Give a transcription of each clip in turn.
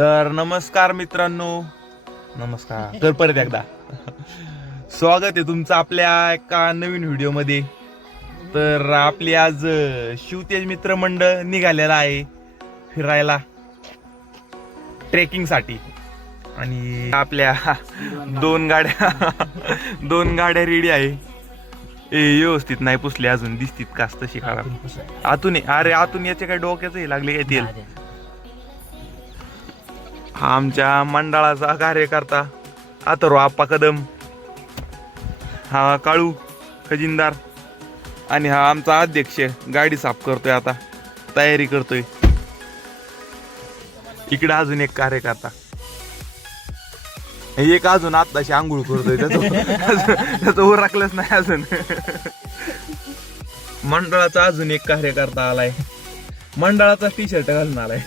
तर नमस्कार मित्रांनो, नमस्कार. तर परत एकदा स्वागत आहे तुमचं आपल्या एका नवीन व्हिडिओमध्ये. तर आपली आज शिवतेज मित्रमंडळ निघालेला आहे फिरायला ट्रेकिंगसाठी आणि आपल्या दोन गाड्या रेडी आहे. व्यवस्थित नाही पुसले अजून, दिसतीत कास तशी खराब आतून. अरे आतून याचे काय डोक्याचं लागले काय तेल. हा आमच्या मंडळाचा कार्यकर्ता अथर्व आप्पा कदम, हा काळू खजिनदार आणि हा आमचा अध्यक्ष गाडी साफ करतोय, आता तयारी करतोय. इकडे अजून एक कार्यकर्ता, एक अजून आत्ताशी आंघोळ करतोय, त्याचं उरकलंच नाही अजून. मंडळाचा अजून एक कार्यकर्ता आलाय, मंडळाचा टी शर्ट घालून आलाय.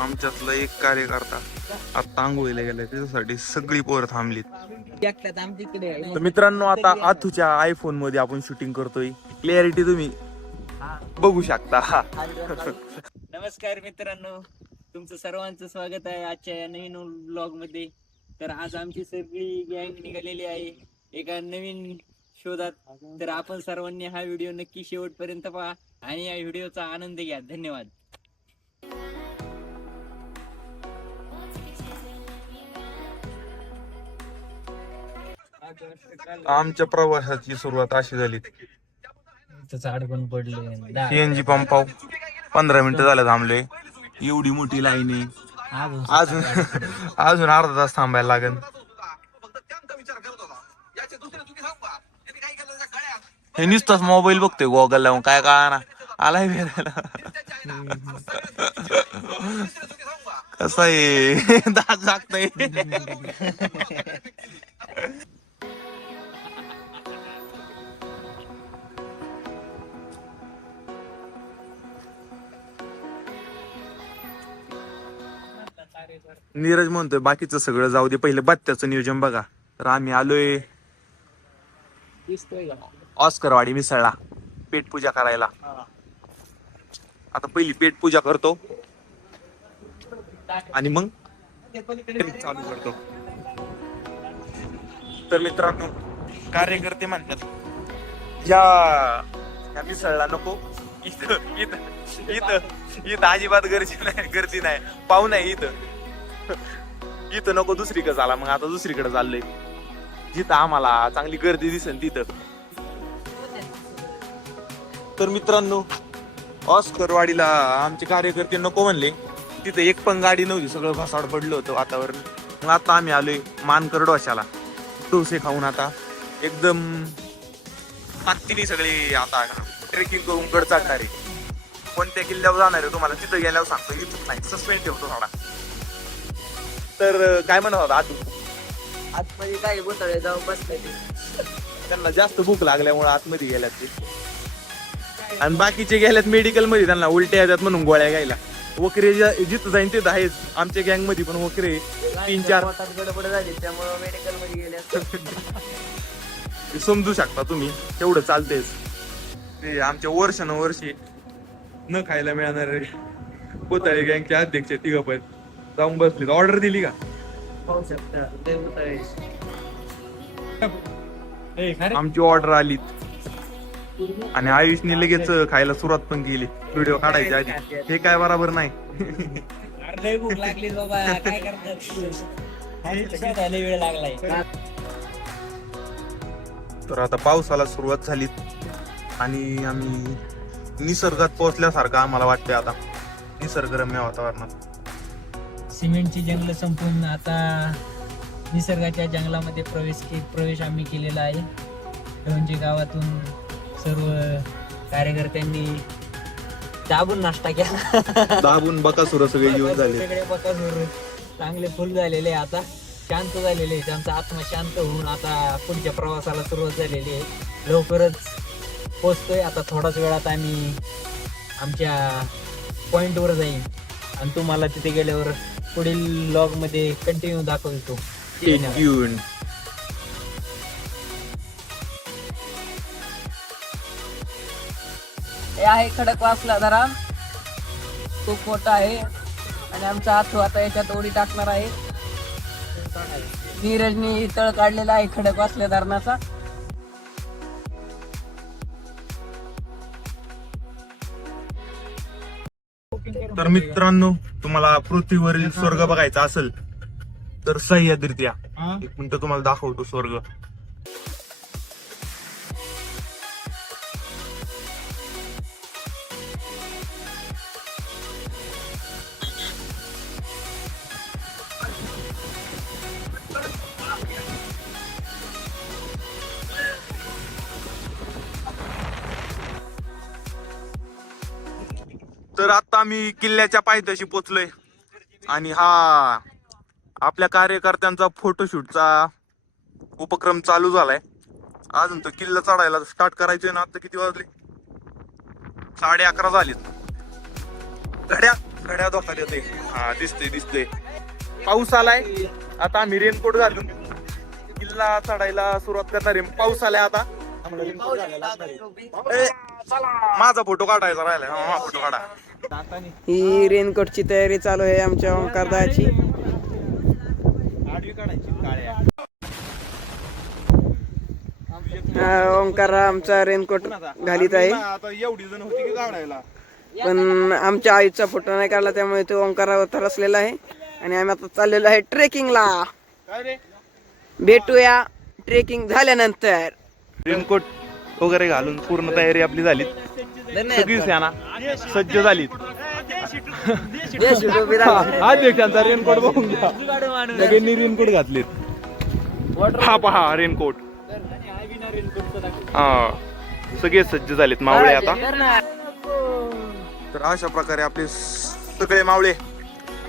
आमच्यातला एक कार्यकर्ता आता आंघोळीला गेलाय, त्याच्यासाठी सगळी पोरं थांबलीत. तर मित्रांनो, आता आथूच्या आयफोन मध्ये आपण शूटिंग करतोय. क्लिअरिटी तुम्ही बघू शकता. नमस्कार मित्रांनो, तुमचं सर्वांचं स्वागत आहे आजच्या या नवीन व्लॉग मध्ये. तर आज आमची सगळी गँग निघालेली आहे एका नवीन शोधात. तर आपण सर्वांनी हा व्हिडिओ नक्की शेवटपर्यंत पहा आणि या व्हिडिओचा आनंद घ्या. धन्यवाद. आमच्या प्रवासाची सुरुवात अशी झाली. झाड पण पडले, सीएनजी पंपाव 15 मिनिटं झालं थांबलोय. एवढी मोठी लाईन आहे, अजून अर्धा तास थांबायला लागेल. हे नुसतंच मोबाईल बघतोय गॉगल लावून, काय कळना आलाय फिरायला. कसं आहे दात जागतय. नीरज म्हणतोय बाकीचं सगळं जाऊ दे, पहिले बत्त्याचं नियोजन बघा. तर आम्ही आलोय ऑस्करवाडी मिसळला पेटपूजा करायला. आता पहिली पेटपूजा करतो आणि मग चालू करतो. तर मित्रांनो, कार्यकर्ते म्हणतात या मिसळला नको, इथं इथं इथं इथं अजिबात गर्दी नाही, पाहू नाही इथं इथं नको, दुसरीकडे झाला. मग आता दुसरीकडे चाललोय जिथं आम्हाला चांगली गर्दी दिसेल तिथं. तर मित्रांनो, ऑस्करवाडीला आमचे कार्यकर्ते नको म्हणले, तिथं एक पण गाडी नव्हती, सगळं घसाड पडलं होतं वातावरण. मग आता आम्ही आलोय मानकर डोशाला डोसे खाऊन. आता एकदम ताकदीने सगळे आता ट्रेकिंग करून गड चढणार आहे. कोणत्या किल्ल्यावर जाणार आहे तुम्हाला तिथं गेल्यावर सांगतो, इथून नाही सस्पेंड ठेवतो थोडा. तर काय म्हणत होता आतमध्ये काही बोतळे जाऊन बसले, त्यांना जास्त भूक लागल्यामुळे आतमध्ये गेल्यात ते, आणि बाकीचे गेल्यात मेडिकल मध्ये, त्यांना उलट्या येतात म्हणून गोळ्या घ्यायला. वकरे जिथं जाईन तिथं आहेच, आमच्या गँग मध्ये पण वकरे 3-4 गडबड झाली त्यामुळे मेडिकल मध्ये गेले. समजू शकता तुम्ही, तेवढं चालतेच. ते आमच्या वर्षानुवर्षी न खायला मिळणार बोताळे गँगचे अध्यक्ष तिघं पण जाऊन बसले. ऑर्डर दिली का? आमची ऑर्डर आली आणि आयुषने लगेच खायला सुरुवात पण केली व्हिडिओ काढायच्या आधी. हे काय बरोबर नाही. भूक लागली बाबा, काय करतात, वेळ लागलाय. तर आता पावसाला सुरुवात झाली आणि आम्ही निसर्गात पोहोचल्यासारखं आम्हाला वाटतंय. आता निसर्गरम्य वातावरणात सिमेंटची जंगल संपून आता निसर्गाच्या जंगलामध्ये प्रवेश आम्ही केलेला आहे. डोंजे गावातून सर्व कार्यकर्त्यांनी दाबून नाश्ता केला. दाबून बकासुर सगळे येऊन झाले, सगळे बकासूर चांगले फुल झालेले, आता शांत झालेले. त्यांचा आत्मा शांत होऊन आता पुढच्या प्रवासाला सुरुवात झालेली आहे. लवकरच पोचतोय. आता थोड्याच वेळात आम्ही आमच्या पॉइंटवर जाईन. आणि तुम्हाला तिथे गेल्यावर पुढील ब्लॉग मध्ये कंटिन्यू दाखवतो. ट्यून. हे आहे खडकवासला धरण, खूप मोठा आहे आणि आमचा हात आता याच्यात उडी टाकणार आहे. नीरजनी तळ काढलेला आहे खडकवासला धरणाचा. तर मित्रांनो, तुम्हाला पृथ्वीवरील स्वर्ग बघायचा असेल तर सह्याद्रीत या. एक मिनिट तुम्हाला दाखवतो स्वर्ग. तर आता आम्ही किल्ल्याच्या पायथ्याशी पोचलोय आणि हा आपल्या कार्यकर्त्यांचा फोटोशूटचा उपक्रम चालू झालाय. अजून तर किल्ला चढायला स्टार्ट करायचंय ना. आता किती वाजले? 11:30 झालीत. घड्या धोका देते. हा दिसते. पाऊस आलाय. आता आम्ही रेनकोट घालून किल्ला चढायला सुरुवात करणार आहे. पाऊस आलाय आता. माझा फोटो काढायचा राहिलाय. हा फोटो काढा. ही रेनकोटची तयारी चालू आहे आमच्या ओंकारदाची. ओंकार आमचा रेनकोट घालीत आहे. एवढी जण होती की काढायला, पण आमच्या आईचा फोटो नाही काढला, त्यामुळे तो ओंकारावर तरसलेला आहे. आणि आम्ही आता चाललेलो आहे ट्रेकिंगला. भेटूया ट्रेकिंग झाल्यानंतर. रेनकोट वगैरे घालून पूर्ण तयारी आपली झाली. सगळी सेना सज्ज झाली. अध्यक्षांचा रेनकोट बघून घ्या. सगळ्यांनी रेनकोट घातलेत. हा पहा रेनकोट. हा सगळे सज्ज झालेत मावळे आता. तर अशा प्रकारे आपले सगळे मावळे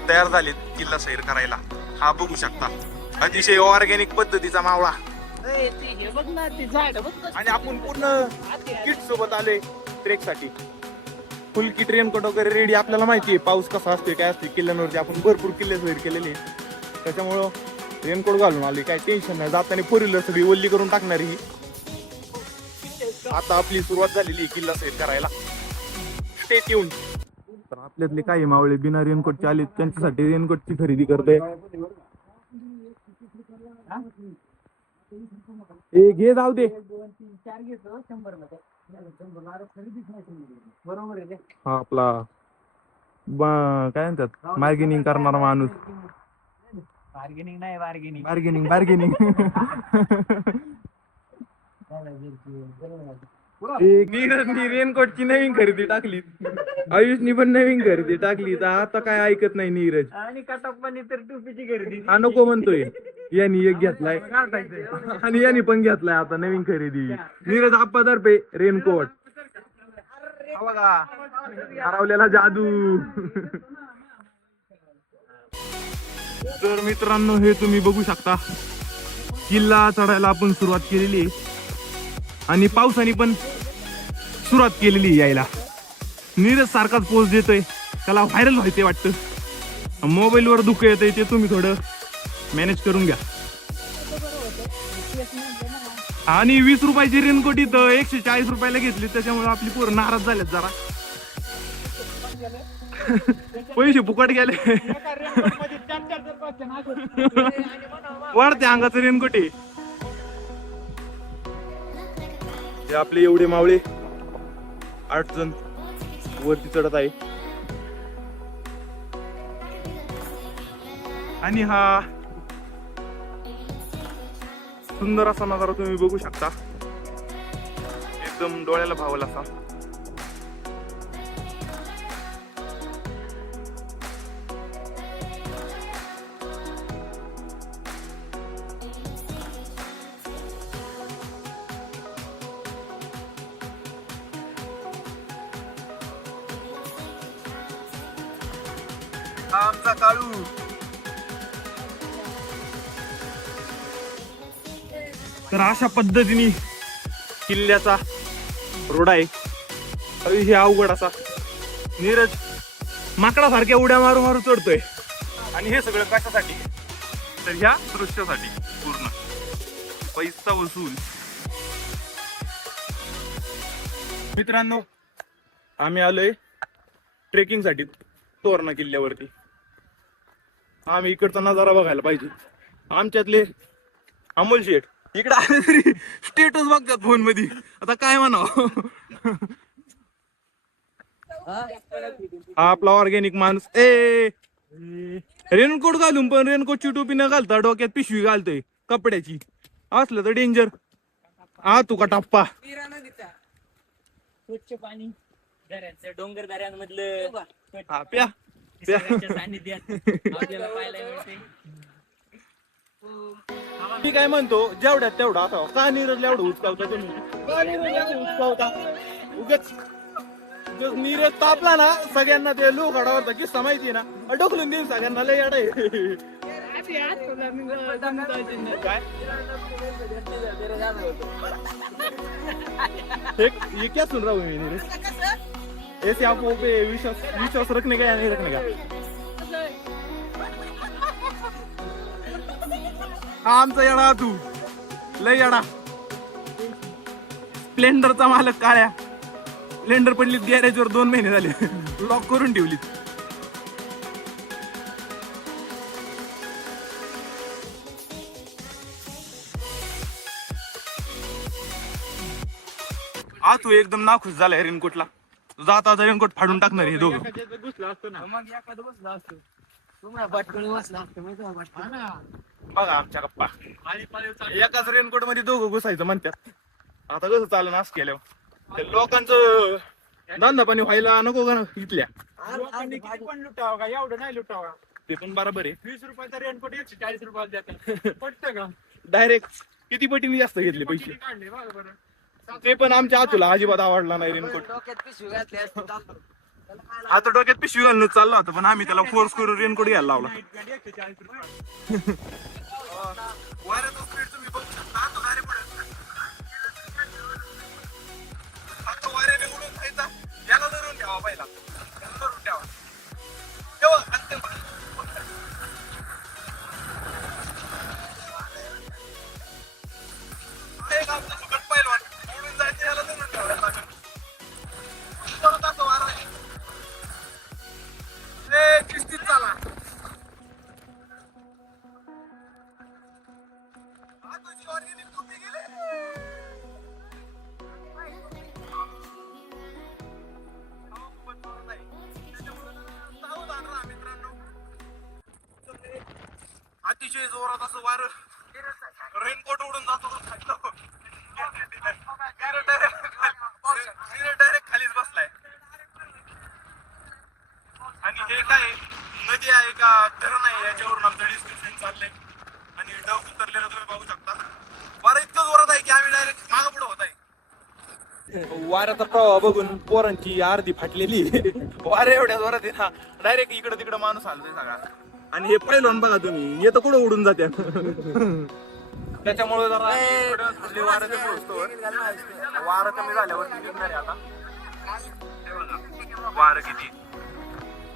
तयार झालेत किल्ला सैर करायला. हा बघू शकता अतिशय ऑर्गॅनिक पद्धतीचा मावळा. आणि आपण पूर्ण किट सोबत आले ट्रेक साठी. फुल किट, रेनकोट वगैरे रेडी. आपल्याला माहिती आहे पाऊस कसा असते, काय असते. किल्ल्यांवरती आपण भरपूर किल्ले सैर केलेले, त्याच्यामुळं रेनकोट घालून आले. काय टेन्शन नाही. जाताना फोर व्हीलर सगळी ओल्ली करून टाकणारी ही. आता आपली सुरुवात झालेली किल्ला सैर करायला. Stay tune. तर आपल्यातले काही मावळे बिना रेनकोटचे आले, त्यांच्यासाठी रेनकोटची खरेदी करतोय. घे जाऊ दे. हा आपला काय म्हणतात बार्गेनिंग करणारा माणूस. बार्गेनिंग रेनकोटची नवीन खरेदी टाकली. आयुषनी पण नवीन खरेदी टाकली. तर आता काय ऐकत नाही नीरज. आणि कटप्पानी तर टोपीची खरेदी हा नको म्हणतोय. यांनी एक घेतलाय आणि यांनी पण घेतलाय आता नवीन खरेदी. नीरज आप्पातर्फे रेनकोट. बघा हरवलेला जादू. तर मित्रांनो, हे तुम्ही बघू शकता किल्ला चढायला आपण सुरुवात केलेली आहे. आणि पावसाने पण सुरुवात केलेली यायला. नीरज सारखाच पोज देतोय. त्याला व्हायरल व्हायचंय वाटतं. मोबाईल वर दुःख येतंय, ते तुम्ही थोडं मॅनेज करून घ्या. आणि 20 रुपयाची रेनकोट इथं 140 रुपयाला घेतली, त्याच्यामुळे आपली पोरं नाराज झालेत जरा. पैसे फुकट गेले. वाढते अंगाचं रेनकोट आहे. हे आपले एवढे मावळे 8 जण वरती चढत आहे. आणि हा सुंदर असा नजारा तुम्ही बघू शकता. एकदम डोळ्याला भावला असा. आमचा काळू. तर अशा पद्धतीने किल्ल्याचा रोड आहे. हे अवघड असा. नीरज माकडासारख्या उड्या मारू मारू चढतोय. आणि हे सगळं कशासाठी? तर ह्या दृश्यासाठी पूर्ण पैसा वसूल. मित्रांनो, आम्ही आलोय ट्रेकिंग साठी तोरणा किल्ल्यावरती. आम्ही इकडचा नजारा बघायला पाहिजे. आमच्यातले अमोल शेठ इकडे आले तरी स्टेटस बघतात फोन मध्ये. आता काय म्हणावं. हा आपला ऑर्गॅनिक माणूस. रेनकोट घालून पण रेनकोटची टोपी न घालता डोक्यात पिशवी घालतोय कपड्याची. असलं तर डेंजर. हा तू का टप्पा. स्वच्छ पाणी दऱ्यांचं, डोंगर दऱ्यांमधलं हा प्या प्या. सानिध्यात आपल्याला पाहायला मिळते. मी काय म्हणतो, जेवढ्यात तेवढा असावं. का नीरजला एवढं उचकावता तुम्ही? का नीरजला एवढं उचकावता? उगाच नीरज तापला ना सगळ्यांना ते लोखडावरचा किस्सा माहिती ना, ढकलून देईन सगळ्यांना. लय येडा आहे. काय ये क्या सुन रहा हूँ मैं नीरज? ऐसे आप वो पे विश्वास रखने का या नहीं रखने का? आमचा येडा तू लय येडा. स्प्लेंडरचा मालक काळ्या. स्प्लेंडर पडली गॅरेजवर 2 महिने झाले. लॉक करून ठेवली. आ तू एकदम नाखुश झालाय रेनकोटला. तुझा आता रेनकोट फाडून टाकणार हे दोघं. बघा आमच्या गप्पा. एकाच रेनकोट मध्ये दोघं घुसायचं म्हणतात. आता कसं चाललं नाश केल्यावर लोकांचं धंदा पाणी व्हायला नको का इथल्या. पण लुटावं का? एवढं नाही लुटावं. ते पण बरोबर आहे. 20 रुपयाचा रेनकोट 140 रुपयाला देतात. पटतं का? डायरेक्ट किती पटीने जास्त घेतले पैसे. काढले बघा बरं. ते पण आमच्या आतुला अजिबात आवडला नाही रेनकोट. आता डोक्यात पिशवी घालून चालला होता, पण आम्ही त्याला फोर्स करून रेनकोट घ्यायला लावला. 140 रुपये. याला धरून ठेवा पहिला. धरून ठेवा. पहिलवान उडून जायचं, याला धरून ठेवायला लागेल. परत असं वारा आहे. किस्तीत चाला. तुझी ऑर्गेनिक कुठे गेले? अतिशय जोरात असं वार. रेनकोट उडून जातो. डायरेक्ट खालीच बसलाय. आणि हे काय नदी आहे का धरण आहे याच्यावरून आमचं डिस्कशन चाललंय. आणि डव उतरलेलं तुम्ही बघू शकता. वारं इतकं जोरात आहे की आम्ही डायरेक्ट मागं पुढे होत आहे. वाऱ्याचा प्रवाह बघून पोरांची अर्धी फाटलेली. वारे एवढ्या जोरात आहे ना, डायरेक्ट इकडे तिकडे माणूस आलोय सगळा. आणि हे पहिलं बघा तुम्ही, येतं कुठं उडून जाते. त्याच्यामुळे जरा वारं कमी झाल्यावरती निघणार आहे आता. वारं किती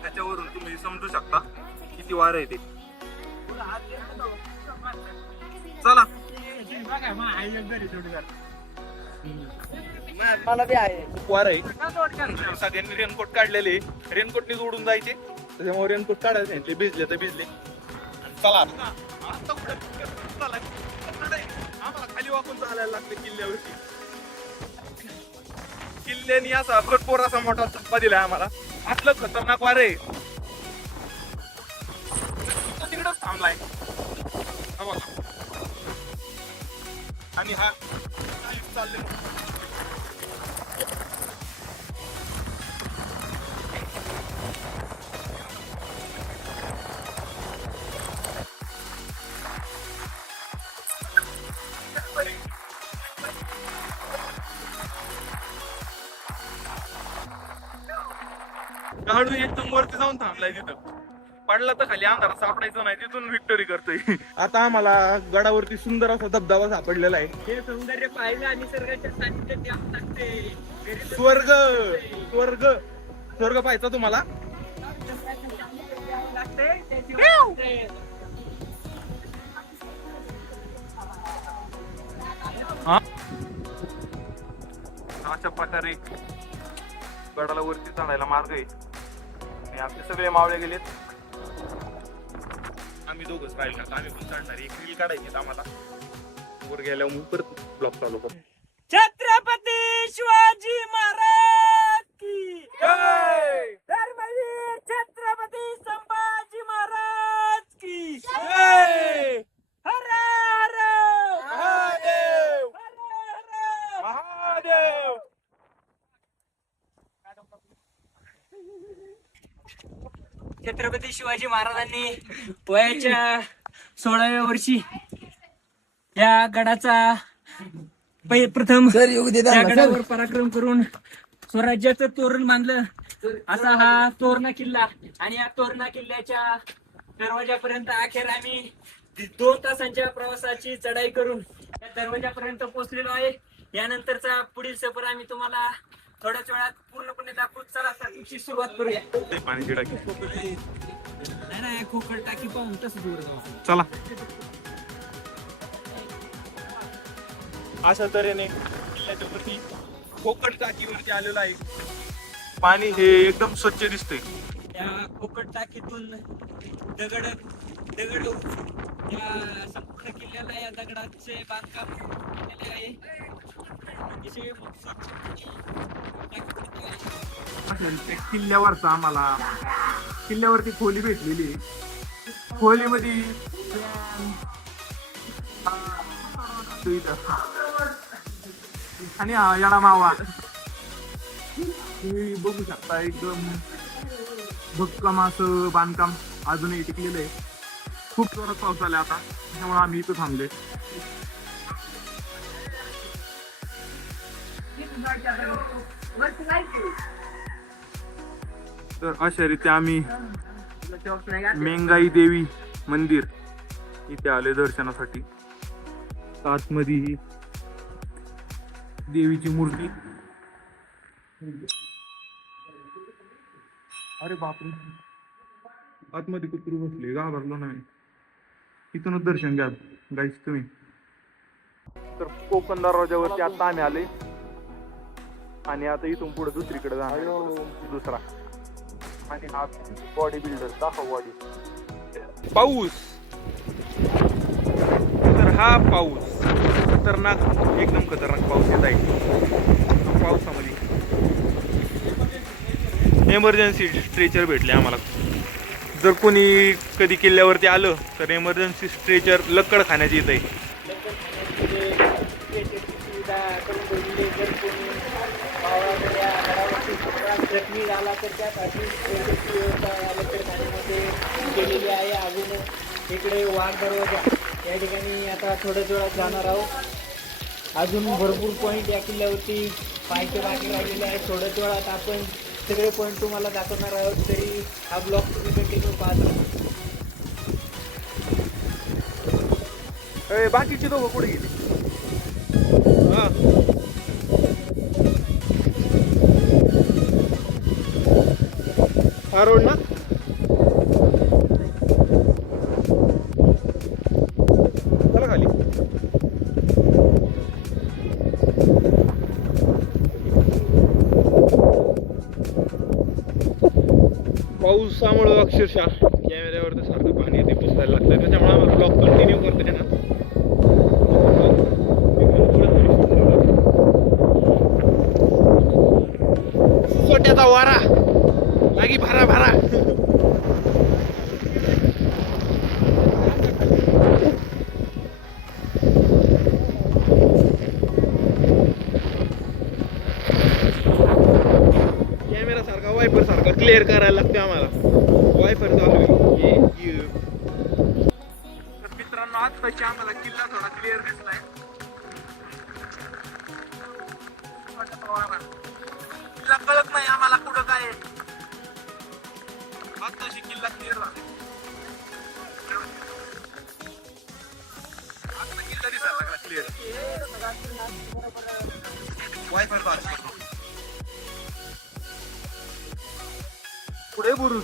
त्याच्यावरून तुम्ही समजू शकता किती वारं आहे ते. चला मला बी आहे. वार आहे. सगळ्यांनी रेनकोट काढलेले. रेनकोटनीच उडून जायचे. त्याच्यामुळे रेनकोट काढायला सांगितले. भिजले तर भिजले. चला आम्हाला खाली वाकून चालायला लागते किल्ल्यावरती. किल्ल्यानी असा भरपूर असा मोठा धप्पा दिलाय आम्हाला. असलं खतरनाक वार आहे. तिकडच थांबलाय. आणि हा चालले. गाडू एकदम वरती जाऊन थांबलाय तिथं. पडला तर खाली अंधारात सापडायचं नाही. तिथून विक्टोरी करतोय. आता आम्हाला गडावरती सुंदर असा धबधबा सापडलेला आहे. हे सौंदर्य पाहिलं आणि निसर्गाच्या सानिध्यात यावं लागते. स्वर्ग स्वर्ग स्वर्ग पाहायचा तुम्हाला. अशा प्रकारे गडाला वरती चढायला मार्ग आहे आणि आपले सगळे मावळे गेलेत. आम्ही दोघच राहिलो आता. आम्ही पण चढणार. एक रील काढायची आम्हाला. वर गेल्यावर मग परत ब्लॉग चालू करू. छत्रपती शिवाजी महाराज की जय! धर्मवीर छत्रपती संभाजी महाराज की जय! हर हर महादेव! हर हर महादेव! छत्रपती शिवाजी महाराजांनी वयाच्या 16व्या वर्षी या गडाचा प्रथम त्या गडावर पराक्रम करून स्वराज्याचं तोरण बांधलं. असा हा तोरणा किल्ला आणि या तोरणा किल्ल्याच्या दरवाजापर्यंत अखेर आम्ही 2 तासांच्या प्रवासाची चढाई करून त्या दरवाजापर्यंत पोहोचलेलो आहे. यानंतरचा पुढील सफर आम्ही तुम्हाला थोड्याच वेळात पूर्णपणे दाखवू. चला ट्रॅकिंगची सुरुवात करूया. पाण्याची टाकी. नाही खोकड टाकी पाहून तसंच वर जाऊ. चला. अशा तऱ्हेने किल्ल्याच्या वरती खोकड टाकीवरती आलेलं आहे. पाणी हे एकदम स्वच्छ दिसतंय. त्या खोकड टाकीतून दगड त्या संपूर्ण किल्ल्याला या दगडाचे बांधकाम केलेले आहे. अतिशय स्वच्छ त्या किल्ल्यावरचा आम्हाला किल्ल्यावरती खोली भेटलेली आहे. खोलीमध्ये आणि हा याडा मावा तुम्ही बघू शकता. एकदम भक्कम असं बांधकाम अजूनही टिकलेलं आहे. खूप जोरात पाऊस आला आता, त्यामुळे आम्ही इथं थांबलोय. तर अशा रीती आम्ही मेंगाई देवी मंदिर इथे आले दर्शनासाठी. आतमध्ये देवीची मूर्ती. अरे बापरे, आतमध्ये कुत्री बसले. घाबरलो नाही. इथूनच दर्शन घ्या गाईस तुम्ही. तर कोकण दरवाजावरती आता आम्ही आले आणि आता इथून पुढे दुसरीकडे जाणार. दुसरा आणि हा बॉडी बिल्डर दाखव बॉडी. पाऊस. तर हा पाऊस खतरनाक, एकदम खतरनाक पाऊस येत आहे. पावसामध्ये एमर्जन्सी स्ट्रेचर भेटले आम्हाला. जर कोणी कधी किल्ल्यावरती आलं तर एमर्जन्सी स्ट्रेचर लक्कड खाण्याची येत आहे. जखमी झाला तर त्यासाठी केलेली आहे. अजून इकडे वाघ दरवाजा या ठिकाणी आता थोड्याच वेळात जाणार आहोत. अजून भरपूर पॉईंट या किल्ल्यावरती पाहायचे बाकी राहिलेले आहेत. थोड्याच वेळात आपण सगळे पॉईंट तुम्हाला दाखवणार आहोत. तरी हा ब्लॉग तुम्ही कंटिन्यू पाहत राहा. बाकीचे दोघं कुठे गेले? हा रोड ना. चला खाली. पावसामुळं अक्षरशः कॅमेऱ्यावर तर सारखं पाणी येते, पुसायला लागतं. त्याच्यामुळे आम्हाला ब्लॉग कंटिन्यू करतो ना. सोट्याचा वारा लागी भरा भरा. कॅमेरा सारखा वायपर सारखा क्लिअर करायला लागते आम्हाला. वायपर चालू आहे. तर मित्रांनो, आजपाशी आम्हाला किल्ला थोडा क्लिअर दिसलाय. किल्ला कळत नाही आम्हाला कुठं काय आहे. आजपाशी किल्ला क्लिअर झाला. आता किल्ला दिसायला लागला क्लिअर. वायफाय चालू करतो. पुढे बुरुज.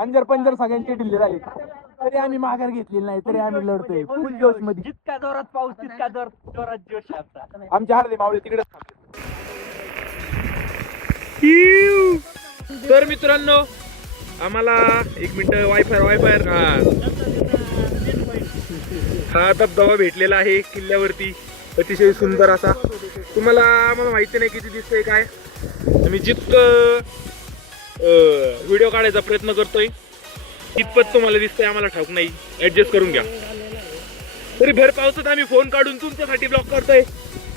अंजर पंजर सगळ्यांची ढिल्ली झाली तरी आम्ही माघार घेतलेली नाही, तरी आम्ही लढतोय फुल जोश मध्ये. जितका जोरात पाऊस तितका जोरात जोश लागता. आमच्या हरदे मावळे तिकडे. तर मित्रांनो आम्हाला एक मिनिट वायफाय हा धबधबा भेटलेला आहे किल्ल्यावरती, अतिशय सुंदर असा. तुम्हाला आम्हाला माहिती नाही किती दिसतंय काय, मी जितकं व्हिडिओ काढायचा प्रयत्न करतोय कितपत तुम्हाला दिसतंय आम्हाला ठाऊक नाही, ऍडजस्ट करून घ्या. तरी भर पावसात आम्ही फोन काढून तुमच्यासाठी ब्लॉग करतोय.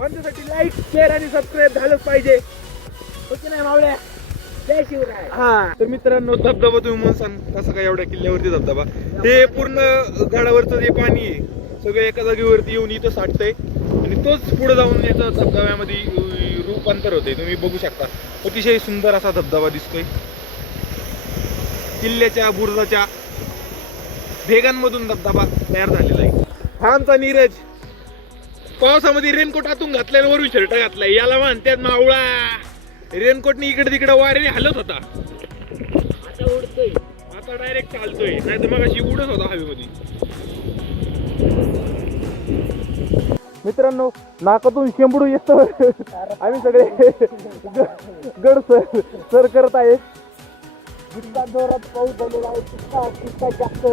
आमच्यासाठी लाईक शेअर आणि सबस्क्राईब झालंच पाहिजे, ओके नाही मावळ्या? जय शिवराय. हा तर मित्रांनो धबधबा तुम्ही म्हणून सांग कसं काय एवढ्या किल्ल्यावरती धबधबा, हे पूर्ण गडावरचं जे पाणी आहे सगळं एका जागेवरती येऊन इथं साठतंय आणि तोच पुढे जाऊन याचं धबधब्यामध्ये रूपांतर होते. तुम्ही बघू शकता अतिशय सुंदर असा धबधबा दिसतोय. किल्ल्याच्या बुरुजाच्या भेगांमधून धबधबा तयार झालेला आहे. हा आमचा नीरज पावसामध्ये रेनकोट आतून घातलाय आणि वरून शर्ट घातलाय, याला म्हणतात मावळा. रेनकोटनी इकडे तिकडे वाऱ्याने हलत होता, आता उडतोय, आता डायरेक्ट चालतोय, नाही तर मग अशी उडत होता हवेमध्ये. मित्रांनो नाकातून शेंबडू येतो आम्ही सगळे गड सर करत आहेत. जितका जोरात पाऊस झालेला आहे तितका जास्त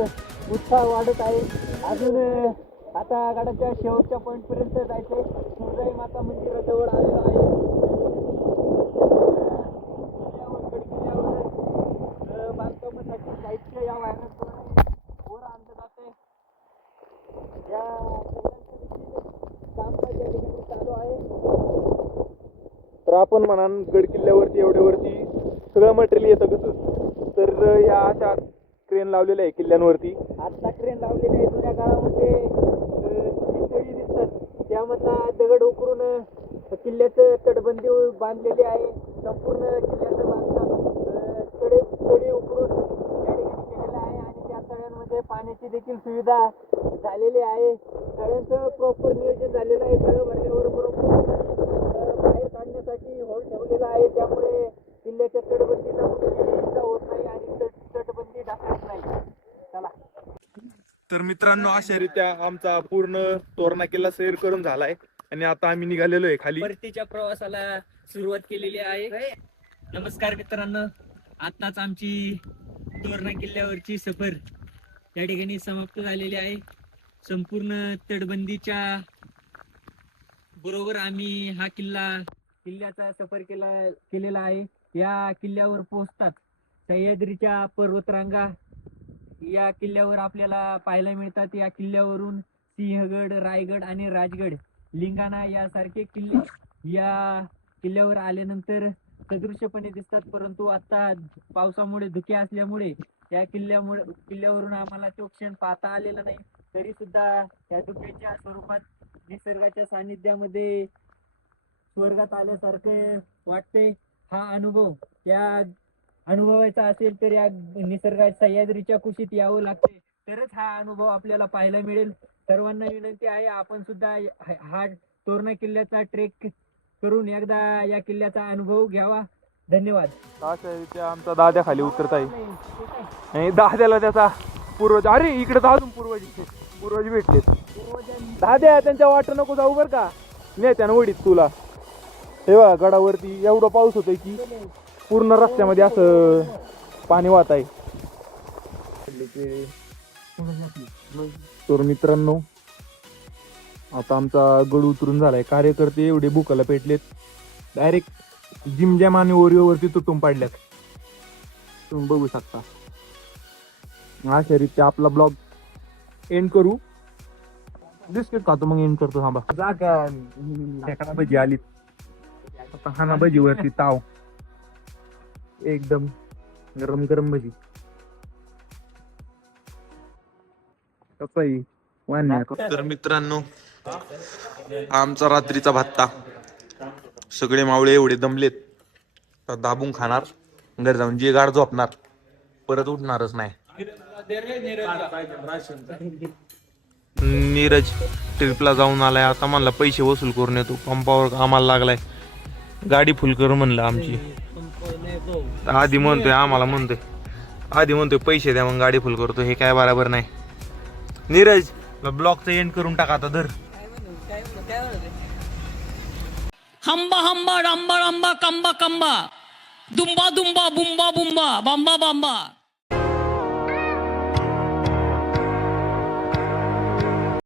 उत्साह वाढत आहे. अजून आता गडाच्या शेवटच्या पॉइंट पर्यंत जायचंय. सुरजाई माता मंदिराजवळ आलेलो आहे. बांधकामासाठी साहित्य या वायरसद्वारे वर आणलं जाते. या काम त्या ठिकाणी चालू आहे. तर आपण म्हणा गड किल्ल्यावरती एवढ्यावरती सगळं मटेरियल येतं कसं, तर ह्या अशा क्रेन लावलेल्या आहे किल्ल्यांवरती. आता ट्रेन लावलेली आहे. जुन्या काळामध्ये तळी दिसतात, त्यामधला दगड उकरून किल्ल्याचं तटबंदी बांधलेली आहे. संपूर्ण किल्ल्याचं बांधकाम तळी उकरून या ठिकाणी केलेलं आहे आणि त्या तळ्यांमध्ये पाण्याची देखील सुविधा झालेली आहे. तळ्यांचं प्रॉपर नियोजन झालेलं आहे. तळं भरल्यावर बरोबर बाहेर काढण्यासाठी होल ठेवलेला आहे, त्यामुळे किल्ल्याच्या तटबंदीला सुविधा होत नाही आणि तटबंदी ढासळत नाही. चला. तर मित्रांनो अशा रीत्या आमचा पूर्ण तोरणा किल्ला सैर करून झालाय आणि आता आम्ही निघालेलो आहे खाली. परतीच्या प्रवासाला सुरुवात केलेली आहे. नमस्कार मित्रांनो, आताच आमची तोरणा किल्ल्यावरची सफर या ठिकाणी समाप्त झालेली आहे. संपूर्ण तटबंदीच्या बरोबर आम्ही हा किल्ल्याचा सफर केलेला आहे. या किल्ल्यावर पोहोचतात सह्याद्रीच्या पर्वतरांगा या किल्ल्यावर आपल्याला पाहायला मिळतात. या किल्ल्यावरून सिंहगड, रायगड आणि राजगड, लिंगाणा यासारखे किल्ले या किल्ल्यावर आल्यानंतर सदृश्यपणे दिसतात. परंतु आता पावसामुळे धुके असल्यामुळे या किल्ल्यावरून आम्हाला तो क्षण पाहता आलेला नाही. तरी सुद्धा या धुक्याच्या स्वरूपात निसर्गाच्या सानिध्यामध्ये स्वर्गात आल्यासारखे वाटते. हा अनुभव त्या अनुभवायचा असेल तर या निसर्गाच्या सह्याद्रीच्या कुशीत यावं लागते, तरच हा अनुभव आपल्याला पाहायला मिळेल. सर्वांना विनंती आहे आपण सुद्धा हा तोरणा किल्ल्याचा ट्रेक करून एकदा या किल्ल्याचा अनुभव घ्यावा. धन्यवाद. अशा रीत्या आमचा दाद्या खाली उतरत आहे आणि दाद्याला त्याचा पूर्वज, अरे इकडे तर अजून पूर्वज भेटलेत. दाद्या त्यांच्या वाट नको जाऊ बर का, नाही त्यानं वडीत तुला. हे बघा गडावरती एवढा पाऊस होतोय की पूर्ण रस्त्यामध्ये असं पाणी वाहत आहे. तर मित्रांनो आता आमचा गड उतरून झालाय. कार्यकर्ते एवढे भुकाला पेटलेत, डायरेक्ट जिम जॅम आणि ओरिओवरती तुटून पाडल्यात, तुम्ही बघू शकता. अशा रीत्या आपला ब्लॉग एंड करू. बिस्किट खातो मग एंड करतो. थांबा जागा भजी आली आता. हाना भजीवरती ताव, एकदम गरम गरम भजी. तर मित्रांनो आमचा रात्रीचा भत्ता, सगळे मावळे एवढे दमलेत तर दाबून खाणार, घरी जाऊन जे गाड झोपणार, परत उठणारच नाही. नीरज ट्रिपला जाऊन आलाय, आता म्हणला पैसे वसूल करून येतो. पंपावर आम्हाला लागलाय, गाडी फुल कर म्हणलं आमची. आधी म्हणतोय आम्हाला म्हणतोय आधी म्हणतोय पैसे द्या मग गाडी फुल करतो, हे काय बरोबर नाही. नीरज ब्लॉगचं एंड करून टाका आता धर. हंबा हंबा रंबा रंबा कंबा कंबा दुंबा दुंबा बुंबा बुंबा बंबा बंबा